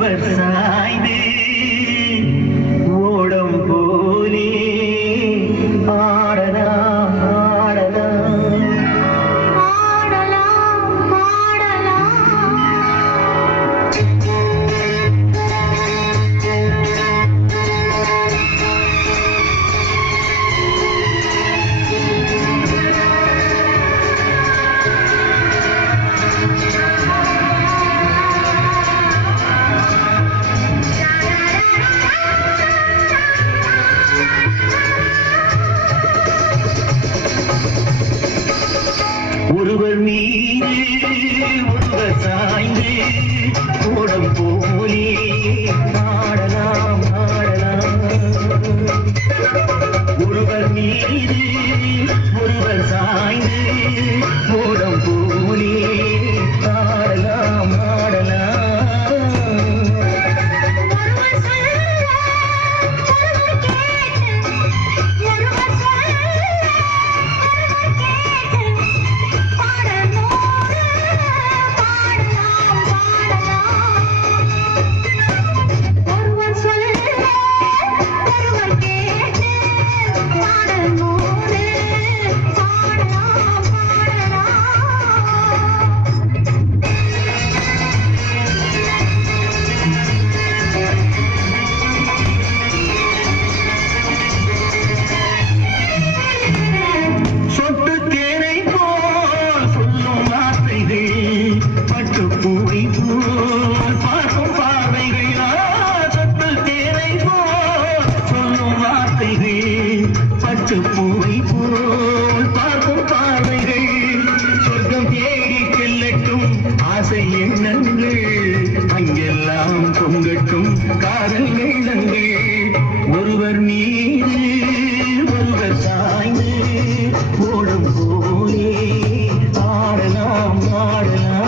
ஒருவர் சாய்ந்து ஓடம் போலே ஆடலாம் ஆடலாம் ஆடலாம் ஆடலாம் ஒருவர் மீது ஒருவர் சாய்ந்து ஓடம் போலே ஆடலாம் ஆடலாம் ஒருவர் மீது ஒருவர் சாய்ந்து ஓடம் போலே ஆடலாம் ஆடலாம் ஒருவர் சொல்ல ஒருவர் கேட்டு ஒருவர் சொல்ல ஒருவர் கேட்டு பாடலோடு பாடலாம் பாடலாம் ஒருவர் சொல்ல ஒருவர் கேட்டு பாடலோடு பாடலாம் சொட்டு தேனை போல் சொல்லும் வார்த்தைகள் பட்டு பூவை போல் பார்க்கும் பார்வைகள் சொட்டு தேனை போல் சொல்லும் வார்த்தைகள் பட்டு பூவை போல் பார்க்கும் பார்வைகள் சொர்க்கம் தேடி செல்லட்டும் ஆசை எண்ணங்கள் அங்கெல்லாம் பொங்கட்டும் காதல் வெள்ளங்கள் ஒருவர் மீது ஒருவர் சாய்ந்து ஓடும் போலே ஆடலாம் ஆடலாம்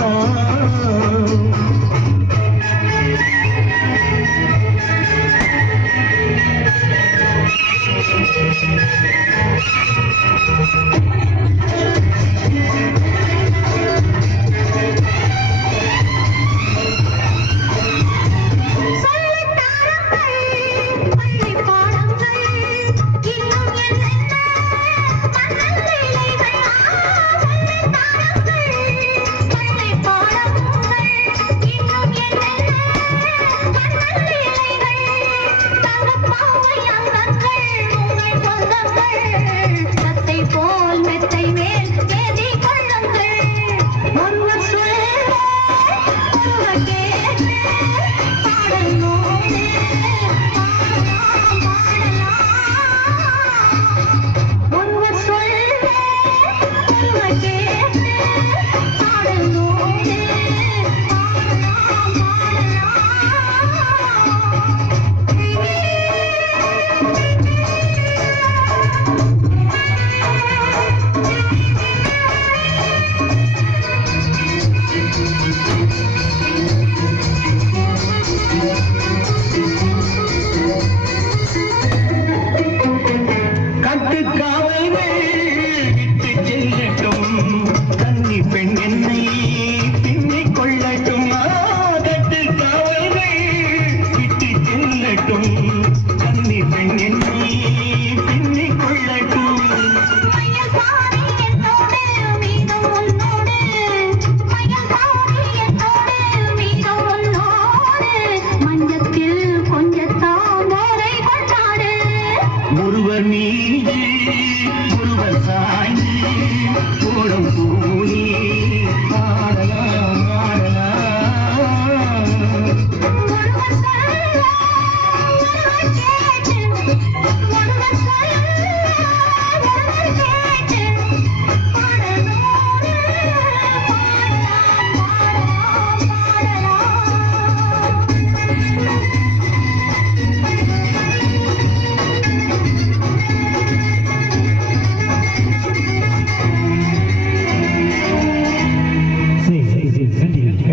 பள்ளி பாடங்கள் இன்னும் என்னென்ன மன்னன் லீலைகள் சொல்லித்தாருங்கள் பள்ளி பாடங்கள் இன்னும் என்னென்ன மன்னன் லீலைகள் தங்கப்பாவை அங்கங்கள் உங்கள் சொந்தங்கள் தத்தை போல் மெத்தை மேல் ஏதி கொள்ளுங்கள் ஒருவர் சொல்ல ஒருவர் கேட்டு பாடலோடு பாடலாம் பாடலாம் ஒருவர் சொல்ல ஒருவர் கேட்டு பாடலோடு பாடலாம் கட்டுக்காவல்கள் விட்டு செல்லட்டும் கன்னி பெண் என்னை பின்னிக் கொள்ளட்டும் கட்டுக்காவல்கள் விட்டு செல்லட்டும் கன்னி பெண் என்னை பின்னிக் கொள்ளட்டும் மயில் பாரி என்னோடு மீதம் உன்னோடு மயில் பாரி என்னோடு மீதம் உன்னோடு மஞ்சத்தில் கொஞ்சத்தான் போரை கொண்டாடு ஒருவர் மீது ஒருவர் சாய்ந்து ஓடும்